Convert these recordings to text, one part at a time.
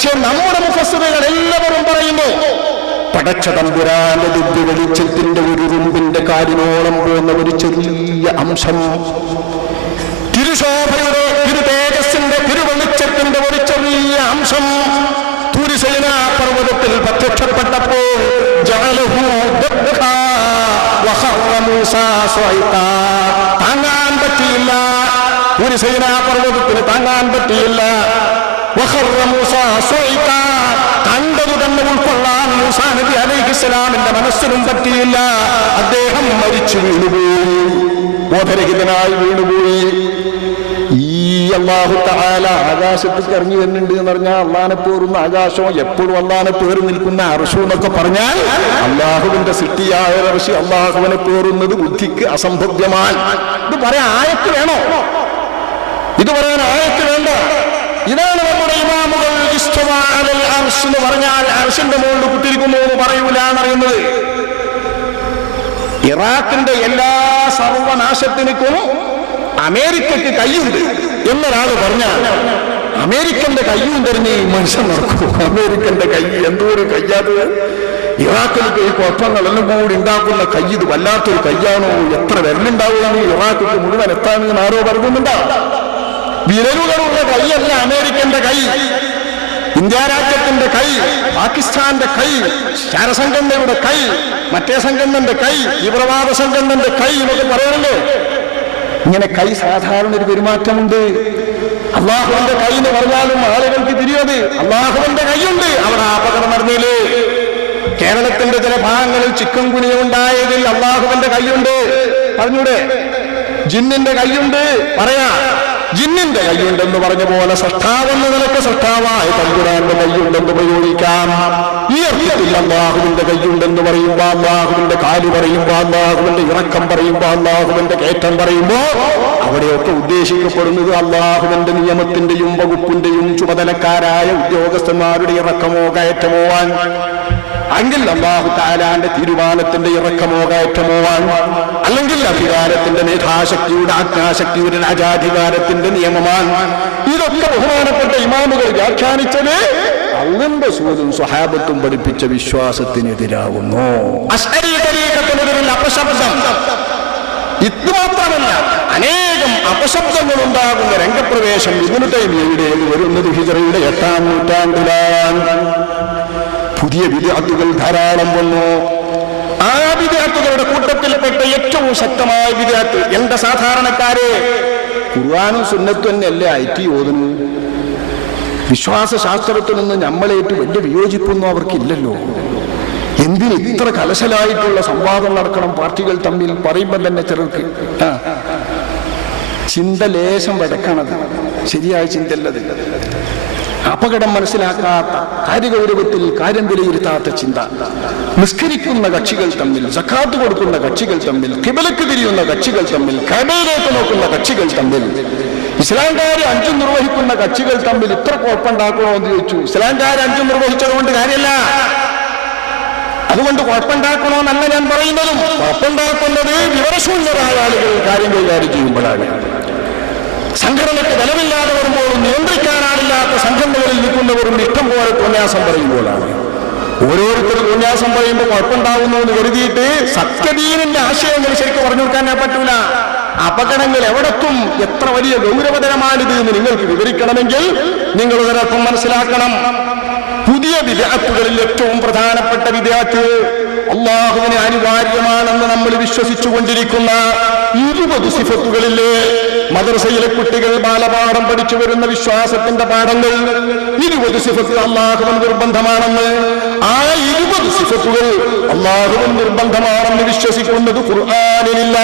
പക്ഷേ നമ്മുടെ മുഫസ്സുകൾ എല്ലാവരും പറയുന്നു പടച്ച തമ്പുരാന്റെ ദിവ്യ വെളിച്ചത്തിന്റെ ഒരു റുമ്പിന്റെ കാലിനോളം പോകുന്ന ഒരു ചെറിയ അംശം. തിരുശോഭയുടെ തിരു തേജസ്സിന്റെ തിരുവെളിച്ചത്തിന്റെ ഒരു ചെറിയ അംശം. തുരിസൈന പർവതത്തിൽ പ്രത്യക്ഷപ്പെട്ടപ്പോൾ. താങ്ങാൻ പറ്റിയില്ല. തുരിസൈന പർവതത്തിന് താങ്ങാൻ പറ്റിയില്ല. വഖറ മൂസാ സ്വൈത്താ. കണ്ടതു തന്നെ ഉൾക്കൊള്ളാൻ മൂസാ നബി അലൈഹിസ്സലാമിന്റെ മനസ്സിനും പറ്റിയില്ല. അദ്ദേഹം മരിച്ചു വീണുപോയി. ബോധരഹിതനായി വീണുപോയി. ഈ അള്ളാഹു താല ആകാശത്തേക്ക് ഇറങ്ങി വരുന്നുണ്ട് എന്ന് പറഞ്ഞാൽ അള്ളാനെ പേറുന്ന ആകാശവും എപ്പോഴും അള്ളാനെ പേറി നിൽക്കുന്ന അർഷു എന്നൊക്കെ പറഞ്ഞാൽ അള്ളാഹുവിന്റെ സൃഷ്ടിയായ ഋഷി അള്ളാഹുവിനെ പേറുന്നത് ബുദ്ധിക്ക് അസംഭവ്യമാണ്. ഇത് പറയാൻ ആയത്ത് വേണോ ഇത് പറയാൻ ആയത്ത് വേണ്ട ഇതാണ് നമ്മുടെ ഇമാമുകൾ ഇസ്തുവാ അർശ് എന്ന് പറഞ്ഞാൽ അർഷിന്റെ മുകളിൽ കുത്തിരിക്കുന്നു എന്ന് പറയൂല എന്നറിയുന്നത്. ഇറാഖിന്റെ എല്ലാ സർവനാശത്തിനും അമേരിക്കക്ക് കയ്യുണ്ട് എന്നൊരാൾ പറഞ്ഞാൽ അമേരിക്കന്റെ കയ്യും തെരഞ്ഞ് ഈ മനുഷ്യൻ നടക്കും. അമേരിക്കന്റെ കൈ എന്തോ ഒരു കയ്യാത്? ഇറാഖിലേക്ക് ഈ കുഴപ്പങ്ങളെല്ലാം കൂടി ഉണ്ടാക്കുന്ന കൈ ഇത് വല്ലാത്തൊരു കയ്യാണോ എത്ര വിരലുണ്ടാവുകയാണ് ഇറാഖിക്ക് മുഴുവൻ എത്താമെന്ന് ആരോ പറയുന്നുണ്ടോ വിരലുകളുള്ള കൈയല്ല അമേരിക്കന്റെ കൈ. ഇന്ത്യ രാജ്യത്തിന്റെ കൈ പാകിസ്ഥാന്റെ കൈ ചാരസംഘടനയുടെ കൈ മറ്റേ സംഘടനന്റെ കൈ തീവ്രവാദ സംഘടനന്റെ കൈ എന്നൊക്കെ പറയണല്ലോ. ഇങ്ങനെ കൈ സാധാരണ ഒരു പെരുമാറ്റമുണ്ട്. അള്ളാഹുവിന്റെ കൈ എന്ന് പറഞ്ഞാലും ആളുകൾക്ക് തിരിയത് അള്ളാഹുവിന്റെ കൈയുണ്ട്. അവിടെ അപകടം നടന്നില്ലേ കേരളത്തിന്റെ ചില ഭാഗങ്ങളിൽ ചിക്കൻ കുനിയ ഉണ്ടായതിൽ അള്ളാഹുവിന്റെ കൈയുണ്ട്. പറഞ്ഞൂടെ? ജിന്നിന്റെ കൈയുണ്ട്. പറയാ. ജിന്നിന്റെ കൈയുണ്ടെന്ന് പറഞ്ഞ പോലെ സൃഷ്ടാവെന്ന നിലയ്ക്ക് സൃഷ്ടാവായ തമ്പുരാന്റെ കൈയുണ്ടെന്ന് ഉപയോഗിക്കാം ഈ അർത്ഥത്തിൽ അള്ളാഹുവിന്റെ കൈയുണ്ടെന്ന് പറയുമ്പോ അള്ളാഹുവിന്റെ കാൽ പറയുമ്പോ അള്ളാഹുവിന്റെ ഇറക്കം പറയുമ്പോ അള്ളാഹുവിന്റെ കയറ്റം പറയുമ്പോ അവിടെയൊക്കെ ഉദ്ദേശിക്കപ്പെടുന്നത് അള്ളാഹുവിന്റെ നിയമത്തിന്റെയും വകുപ്പിന്റെയും ചുമതലക്കാരായ ഉദ്യോഗസ്ഥന്മാരുടെ ഇറക്കമോ കയറ്റമോ ആൻ അങ്കിൽ അള്ളാഹു താലാന്റെ തീരുമാനത്തിന്റെ ഇറക്കമോ കയറ്റമോ ആണ്. അല്ലെങ്കിൽ അധികാരത്തിന്റെ മേധാശക്തിയുടെ ആജ്ഞാശക്തിയുടെ രാജാധികാരത്തിന്റെ നിയമമാണ്. ഇതൊക്കെ ബഹുമാനപ്പെട്ട ഇമാമുകൾ വ്യാഖ്യാനിച്ചത് അള്ളന്റെ സൂര്യൻ സ്വഹാബത്തും പഠിപ്പിച്ച വിശ്വാസത്തിനെതിരാകുന്നു അപശബ്ദം. അനേകം അപശബ്ദങ്ങൾ ഉണ്ടാകുന്ന രംഗപ്രവേശം ഇബിനു തൈമിയയുടെ വരുന്നത് ഹിജറയുടെ എട്ടാം നൂറ്റാണ്ടിലാണ്. പുതിയ വിദ്യാർത്ഥികൾ ധാരാളം വന്നു. ആ വിദ്യാർത്ഥികളുടെ കൂട്ടത്തിൽപ്പെട്ട ഏറ്റവും ശക്തമായ വിദ്യാർത്ഥി എന്റെ സാധാരണക്കാരെ. ഖുർആാനും സുന്നത്തും തന്നെയല്ലേ ഐ ടി ഓതുന്നു വിശ്വാസ ശാസ്ത്രത്തിൽ നിന്ന് നമ്മളേറ്റ് വലിയ വിയോജിപ്പൊന്നും അവർക്കില്ലല്ലോ. എന്തിന് ഇത്ര കലശലായിട്ടുള്ള സംവാദം നടക്കണം പാർട്ടികൾ തമ്മിൽ പറയുമ്പോൾ തന്നെ ചിലർക്ക് ചിന്ത ലേശം വടക്കണത് ശരിയായ ചിന്തല്ലത് അപകടം മനസ്സിലാക്കാത്ത കാര്യഗൗരവത്തിൽ കാര്യം വിലയിരുത്താത്ത ചിന്ത. നിസ്കരിക്കുന്ന കക്ഷികൾ തമ്മിൽ സക്കാത്ത് കൊടുക്കുന്ന കക്ഷികൾ തമ്മിൽ കിബലക്ക് തിരിയുന്ന കക്ഷികൾ തമ്മിൽ കബയിലേക്ക് നോക്കുന്ന കക്ഷികൾ തമ്മിൽ. ഇസ്ലാംകാരെ അഞ്ചും നിർവഹിക്കുന്ന കക്ഷികൾ തമ്മിൽ ഇത്ര കുഴപ്പമുണ്ടാക്കണോ എന്ന് ചോദിച്ചു. ഇസ്ലാംകാരെ അഞ്ചും നിർവഹിച്ചത് കൊണ്ട് കാര്യമല്ല അതുകൊണ്ട് കുഴപ്പമുണ്ടാക്കണോ എന്നല്ല ഞാൻ പറയുന്നതും. കുഴപ്പമുണ്ടാക്കുന്നത് വിവരശൂന്യരായ ആളുകൾ കാര്യം കൈകാര്യം ചെയ്യുമ്പോഴാണ്. സംഘടനയ്ക്ക് ബലമില്ലാതെ വരുമ്പോഴും നിയന്ത്രിക്കാനാളില്ലാത്ത സംഘടനകളിൽ നിൽക്കുന്നവരും ഇഷ്ടം പോലെ തോന്യാസം പറയുമ്പോഴാണ് ഓരോരുത്തർ തോന്യാസം പറയുമ്പോൾ കുഴപ്പമുണ്ടാവുന്നു എന്ന് കരുതിയിട്ട് സത്യദീനിന്റെ ആശയങ്ങൾ ശരിക്കും പറഞ്ഞു കൊടുക്കാൻ പറ്റൂല. അപകടങ്ങൾ എവിടത്തും എത്ര വലിയ ഗൗരവതരമാണിത് എന്ന് നിങ്ങൾക്ക് വിവരിക്കണമെങ്കിൽ നിങ്ങൾ ഒരൽപ്പം മനസ്സിലാക്കണം. പുതിയ വിദ്യാർത്ഥികളിൽ ഏറ്റവും പ്രധാനപ്പെട്ട വിദ്യാർത്ഥി അള്ളാഹുവിന് അനിവാര്യമാണെന്ന് നമ്മൾ വിശ്വസിച്ചുകൊണ്ടിരിക്കുന്ന ഇരുപത് സിഫത്തുകളില്ലേ? മദ്രസയിലെ കുട്ടികൾ ബാലപാഠം പഠിച്ചു വരുന്ന വിശ്വാസത്തിന്റെ പാഠങ്ങൾ ഇരുപത് സിഫത്ത് അള്ളാഹുവൻ നിർബന്ധമാണെന്ന് ആ ഇരുപത് സിഫത്തുകൾ അള്ളാഹുവൻ നിർബന്ധമാണെന്ന് വിശ്വസിക്കുന്നത് ഖുർആാനിലില്ല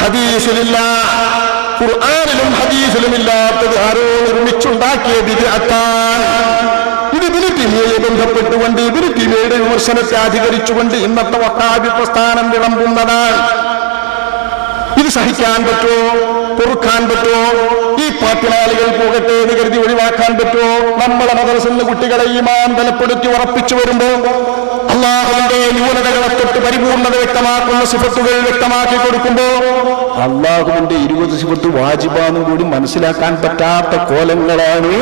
ഹദീസിലില്ല. ഖുർആാനിലും ഹദീസിലും ഇല്ലാത്തത് ആരോ നിർമ്മിച്ചുണ്ടാക്കിയ വിദ്യാർത്ഥാൻ ഇത് ഇബിന് തിമിയെ ബന്ധപ്പെട്ടുകൊണ്ട് വിമർശനത്തെ അധികരിച്ചുകൊണ്ട് ഇന്നത്തെ വക്കാബി പ്രസ്ഥാനം വിളമ്പുന്നതാണ്. ഇത് സഹിക്കാൻ പറ്റുമോ? പൊറുക്കാൻ പറ്റുമോ? ഈ പാട്ടിനാളികൾ പോകട്ടെ എന്ന് കരുതി ഒഴിവാക്കാൻ പറ്റുമോ? നമ്മളെ മദർസിന്ന് കുട്ടികളെ ഈ മാം ബലപ്പെടുത്തി ഉറപ്പിച്ചു വരുമ്പോ അള്ളാഹുവിന്റെ ന്യൂനതകളെ തൊട്ട് പരിപൂർണത വ്യക്തമാക്കുന്ന സിഫത്തുകൾ വ്യക്തമാക്കി കൊടുക്കുമ്പോ അള്ളാഹുവിന്റെ ഇരുപത് സിഫത്ത് വാജിബാന്നും കൂടി മനസ്സിലാക്കാൻ പറ്റാത്ത കോലങ്ങളാണ്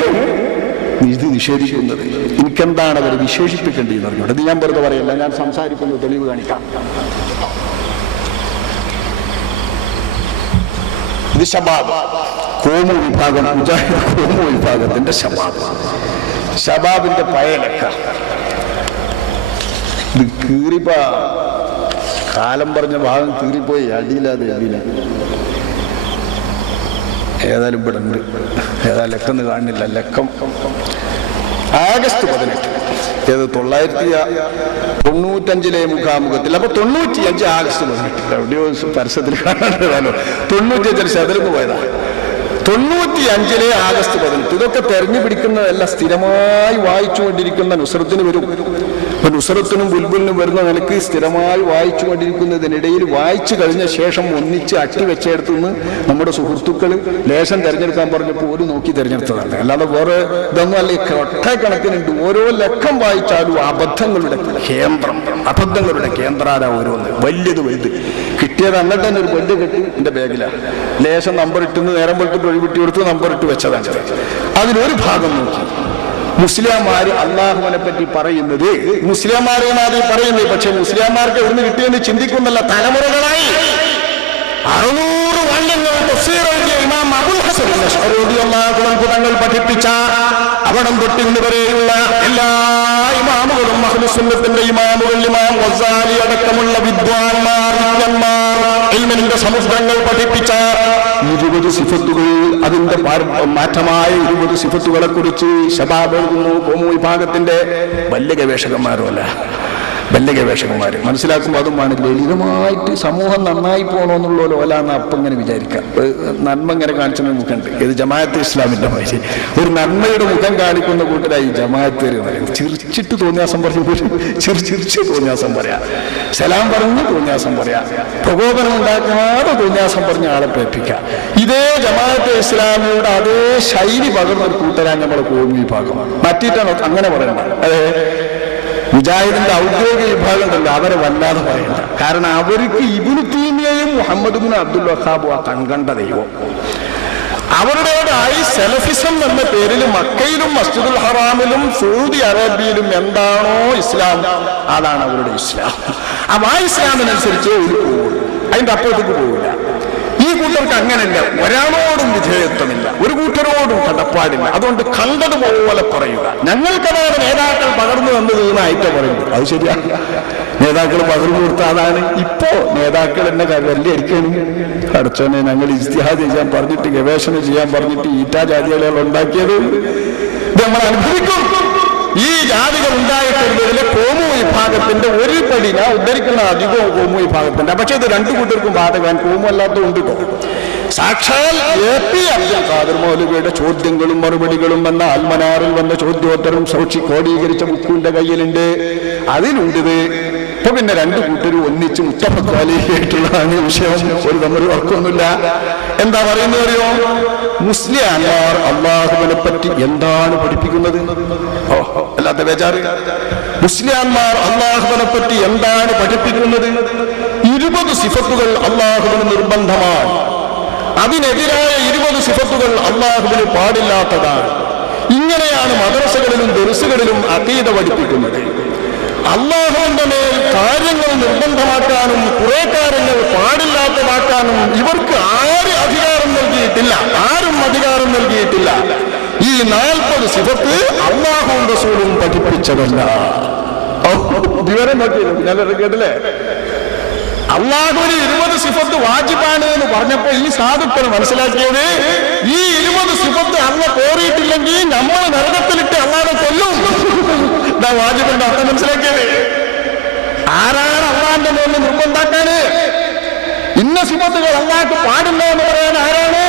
ഇത് നിഷേധിക്കുന്നത്. എനിക്കെന്താണ് അവരെ വിശേഷിപ്പിക്കേണ്ടതെന്ന് അറിഞ്ഞോട് അത് ഞാൻ വെറുതെ പറയല്ല ഞാൻ സംസാരിക്കുന്നത് തെളിവ് കാണിക്കാം. ഇത് ശബാബ്. കോമു വിഭാഗം മുജാഹിദ് കോമു വിഭാഗത്തിന്റെ ശബാബ്. ശബാബിന്റെ പയലക്ക ലെക്ക. ഇത് കീറിപ്പ. കാലം പറഞ്ഞ ഭാഗം കീറിപ്പോയി. അടിയില്ലാതെ അടിയില്ല. ഏതായാലും ഇവിടെ ഉണ്ട്. ഏതായാലും ലക്കം കാണുന്നില്ല ലക്കം. ആഗസ്റ്റ് പതിനെട്ട്. ഏത് തൊള്ളായിരത്തി തൊണ്ണൂറ്റഞ്ചിലെ മുഖാമുഖത്തിൽ. അപ്പൊ തൊണ്ണൂറ്റി അഞ്ച് ആഗസ്റ്റ് പരസ്യത്തിൽ കാണാനുള്ളതാണോ തൊണ്ണൂറ്റിയഞ്ചിൽ ശതറിന് പോയതാ. തൊണ്ണൂറ്റി അഞ്ചിലെ ആഗസ്റ്റ് പതിനെട്ട്. ഇതൊക്കെ തെരഞ്ഞു പിടിക്കുന്നതല്ല സ്ഥിരമായി വായിച്ചുകൊണ്ടിരിക്കുന്ന നുസ്രത്തിന് വരും. അപ്പൊ ബുൽബുലിനും വരുന്ന നിലയ്ക്ക് സ്ഥിരമായി വായിച്ചു കൊണ്ടിരിക്കുന്നതിനിടയിൽ വായിച്ചു കഴിഞ്ഞ ശേഷം ഒന്നിച്ച് അട്ടി വെച്ചെടുത്തു നിന്ന് നമ്മുടെ സുഹൃത്തുക്കൾ ലേശം തിരഞ്ഞെടുക്കാൻ പറഞ്ഞപ്പോൾ ഒരു നോക്കി തിരഞ്ഞെടുത്തതാണ്. അല്ലാതെ വേറെ ഇതൊന്നും അല്ല. ഒട്ടക്കണക്കിനുണ്ട് ഓരോ ലക്കം വായിച്ചാലും അബദ്ധങ്ങളുടെ കേന്ദ്രം അബദ്ധങ്ങളുടെ കേന്ദ്രാല ഓരോന്ന്. വലിയത് വലുത്. കിട്ടിയത് അങ്ങനെ തന്നെ ഒരു വലിയ കെട്ടി എന്റെ ബാഗിലാണ് ലേശം നമ്പർ ഇട്ടുന്ന് നേരം വെളുത്തിട്ട് ഒഴിവിട്ടി കൊടുത്ത് നമ്പർ ഇട്ട് വെച്ചതാണ്. അതിലൊരു ഭാഗം നോക്കി. മുസ്ലിംമാര് അള്ളാഹുവിനെ പറ്റി പറയുന്നത് മുസ്ലിംമാരെയാണ് അത് പറയുന്നത്. പക്ഷെ മുസ്ലിംമാർക്ക് എവിടുന്ന് കിട്ടിയെന്ന് ചിന്തിക്കുന്നല്ല തലമുറകളായി. അറുന്നൂറ് തഫ്സീർ ഇമാം അബുൽ ഹസൻ തങ്ങൾ പഠിപ്പിച്ച അവിടം തൊട്ട് ഇന്ന് വരെയുള്ള എല്ലാ ഇമാമുകളും അഹ്ലുസുന്നത്തിന്റെ ഇമാമുകൾ ഇമാം ഗസാലി അടക്കമുള്ള വിദ്വാൻമാർ വിദ്വാൻമാർ ഇൽമിന്റെ സമുദ്രങ്ങൾ പഠിപ്പിച്ച ഇരുപത് സിഫത്തുകൾ അതിന്റെ മാറ്റമായ ഇരുപത് സിഫത്തുകളെ കുറിച്ച് ശബാബ് എഴുതുന്നു കോമു വിഭാഗത്തിന്റെ വലിയ ഗവേഷകന്മാരുമല്ല. വലിയ ഗവേഷകന്മാർ മനസ്സിലാക്കുമ്പോൾ അതും വേണം ലളിതമായിട്ട് സമൂഹം നന്നായി പോകണമെന്നുള്ള ലോല എന്ന് അപ്പം ഇങ്ങനെ വിചാരിക്കാം. നന്മ ഇങ്ങനെ കാണിച്ചു നമുക്കുണ്ട് ഇത് ജമാഅത്ത് ഇസ്ലാമിന്റെ മാതിരി. ഒരു നന്മയുടെ മുഖം കാണിക്കുന്ന കൂട്ടരായി ജമാഅത്ത് ചിരിച്ചിട്ട് തോന്നിയാസം പറഞ്ഞു ചിരി ചിരിച്ച് തോന്നിയാസം പറയാം. സലാം പറഞ്ഞു തോന്നിയാസം പറയാം. പ്രകോപനം ഉണ്ടാക്കാതെ തോന്നിയാസം പറഞ്ഞ ആളെ പേപ്പിക്കാം. ഇതേ ജമാഅത്ത് ഇസ്ലാമിയുടെ അതേ ശൈലി പകർന്ന ഒരു കൂട്ടരാണ് നമ്മുടെ കോമി വിഭാഗമാണ് മറ്റിട്ടാണ് അങ്ങനെ പറയണം അതെ. മുജാഹിദിന്റെ ഔദ്യോഗിക വിഭാഗം തന്നെ അവരെ വല്ലാതെ പറയണ്ട കാരണം അവർക്ക് ഇബിന് തീമിയെയും മുഹമ്മദ് ബിൻ അബ്ദുൽ വഹാബും ആ കൺകണ്ട ദൈവം. അവരുടേതായി സെലഫിസം എന്ന പേരിൽ മക്കയിലും മസ്ജിദുൽ ഹറാമിലും സൗദി അറേബ്യയിലും എന്താണോ ഇസ്ലാം അതാണ് അവരുടെ ഇസ്ലാം. ആ ഇസ്ലാമിനനുസരിച്ച് ഒരു പോവുള്ളൂ. അതിന്റെ അപ്പുറത്തേക്ക് പോവില്ല. ഈ കൂട്ടർക്ക് അങ്ങനെയല്ല ഒരാളോടും വിധേയത്വമില്ല. ഒരു കൂട്ടരോടും കടപ്പാടില്ല. അതുകൊണ്ട് കണ്ടതുപോലെ പറയുക. ഞങ്ങൾക്കതാണ് നേതാക്കൾ പകർന്നു തന്നത് എന്ന് ആയിട്ട് പറയുന്നത്. അത് ശരിയാ. നേതാക്കൾ പകർന്നു കൊടുത്ത അതാണ് ഇപ്പോ നേതാക്കൾ എന്നെ വലിയ അടിക്കണം അടച്ചോനെ ഞങ്ങൾ ഇസ്തിഹാദ് ചെയ്യാൻ പറഞ്ഞിട്ട് ഗവേഷണം ചെയ്യാൻ പറഞ്ഞിട്ട് ഈറ്റാ ജാതികളെ ഉണ്ടാക്കിയത്. നമ്മൾ അനുഭവിക്കും. ഈ ജാതികൾ ഉണ്ടായിട്ടുള്ളതിലെ കോമു വിഭാഗത്തിന്റെ ഒരു പടി ഞാൻ ഉദ്ധരിക്കുന്ന അധികവും കോമു വിഭാഗത്തിന്റെ. പക്ഷെ ഇത് രണ്ടു കൂട്ടർക്കും ബാധകാൻ കോമു അല്ലാത്തത് ഉണ്ട് സാക്ഷാൽ എ പി അബ്ദുൽ ഖാദർ മൗലവിയുടെ ചോദ്യങ്ങളും മറുപടികളും വന്ന അൽമനാറിൽ വന്ന ചോദ്യോത്തരം സൂക്ഷി ക്രോഡീകരിച്ച മുക്കുവിന്റെ കയ്യിലുണ്ട്. അതിലുണ്ട് ഇപ്പൊ പിന്നെ രണ്ടു കൂട്ടരും ഒന്നിച്ച് മുത്തഫക്കാലിയായിട്ടുള്ളതാണ് വിഷയം. ഒരു തമ്മിൽ ഉറക്കൊന്നുമില്ല എന്താ പറയുന്നത് അറിയോ? മുസ്ലിം അല്ലാർ അള്ളാഹുവിനെ പറ്റി എന്താണ് പഠിപ്പിക്കുന്നത്? അല്ലാത്ത ബേജാറ്. മുസ്ലിംമാർ അള്ളാഹുവിനെ പറ്റി എന്താണ് പഠിപ്പിക്കുന്നത്? ഇരുപത് സിഫത്തുകൾ അള്ളാഹുവിന് നിർബന്ധമാണ്. അതിനെതിരായ ഇരുപത് സിഫത്തുകൾ അള്ളാഹുവിന് പാടില്ലാത്തതാണ്. ഇങ്ങനെയാണ് മദ്രസകളിലും ദർസുകളിലും അതീത പഠിപ്പിക്കുന്നത്. അള്ളാഹുവിന്റെ മേൽ കാര്യങ്ങൾ നിർബന്ധമാക്കാനും കുറെ കാര്യങ്ങൾ പാടില്ലാത്തതാക്കാനും ഇവർക്ക് ആര് അധികാരം നൽകിയിട്ടില്ല? ആരും അധികാരം നൽകിയിട്ടില്ല. ഈ നാൽപ്പത് സിഫത്ത് അള്ളാഹുവും റസൂലും പഠിപ്പിച്ചതല്ല. വിവരം നോക്കിയത് ഞാനത് കേട്ടില്ലേ? അള്ളാഹുവിന് ഇരുപത് സിഫത്ത് വാജിബാണ് എന്ന് പറഞ്ഞപ്പോ ഈ സാധുക്കൾ മനസ്സിലാക്കിയത് ഈ ഇരുപത് സിഫത്ത് അള്ള കോറിയിട്ടില്ലെങ്കിൽ നമ്മൾ നരകത്തിലിട്ട് അള്ളാഹെ കൊല്ലും. ഇതാ വാജിബിന്റെ അർത്ഥം മനസ്സിലാക്കിയത്. ആരാണ് അള്ളാന്റെ മുന്നിൽ നിർബന്ധാക്കാന്? ഇന്ന സിഫത്തുകൾ അള്ളാഹ് പാടില്ല എന്ന് പറയാൻ ആരാണ്?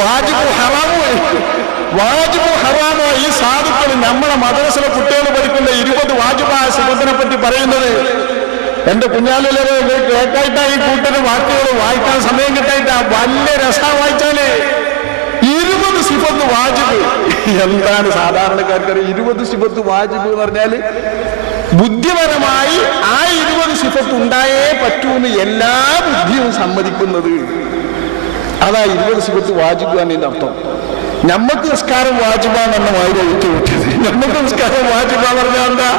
വാജിബു ഹറാമോ വാജിബു ഹറാമോ ഈ സാധുക്കൾ നമ്മളെ മദ്രസിലെ കുട്ടികൾ പഠിക്കുന്ന ഇരുപത് വാജിബായ സുഹൃത്തിനെ പറ്റി പറയുന്നത് എന്റെ കുഞ്ഞാലിലെ കേട്ടായിട്ടാ ഈ കൂട്ടര് വാക്കുകൾ വായിക്കാൻ സമയം കിട്ടായിട്ടാ. വലിയ രസാ വായിച്ചാൽ. ഇരുപത് സിഫത്ത് വാജിബ്. എന്താണ് സാധാരണക്കാർക്ക് ഇരുപത് സിഫത്ത് വാജിബ് എന്ന് പറഞ്ഞാൽ ബുദ്ധിപരമായി ആ ഇരുപത് സിഫത്ത് ഉണ്ടായേ പറ്റൂ എന്ന് എല്ലാ ബുദ്ധിയും സമ്മതിക്കുന്നത്. അതാ ഇരുപത് സുഖത്ത് വാജിബ് എന്നതിന്റെ അർത്ഥം നമ്മക്ക് നിസ്കാരം വാജിബാണെന്ന മാതിരി എഴുത്ത് കിട്ടിയത് നമ്മക്ക് നിസ്കാരം വാജിബ പറഞ്ഞാൽ എന്താ?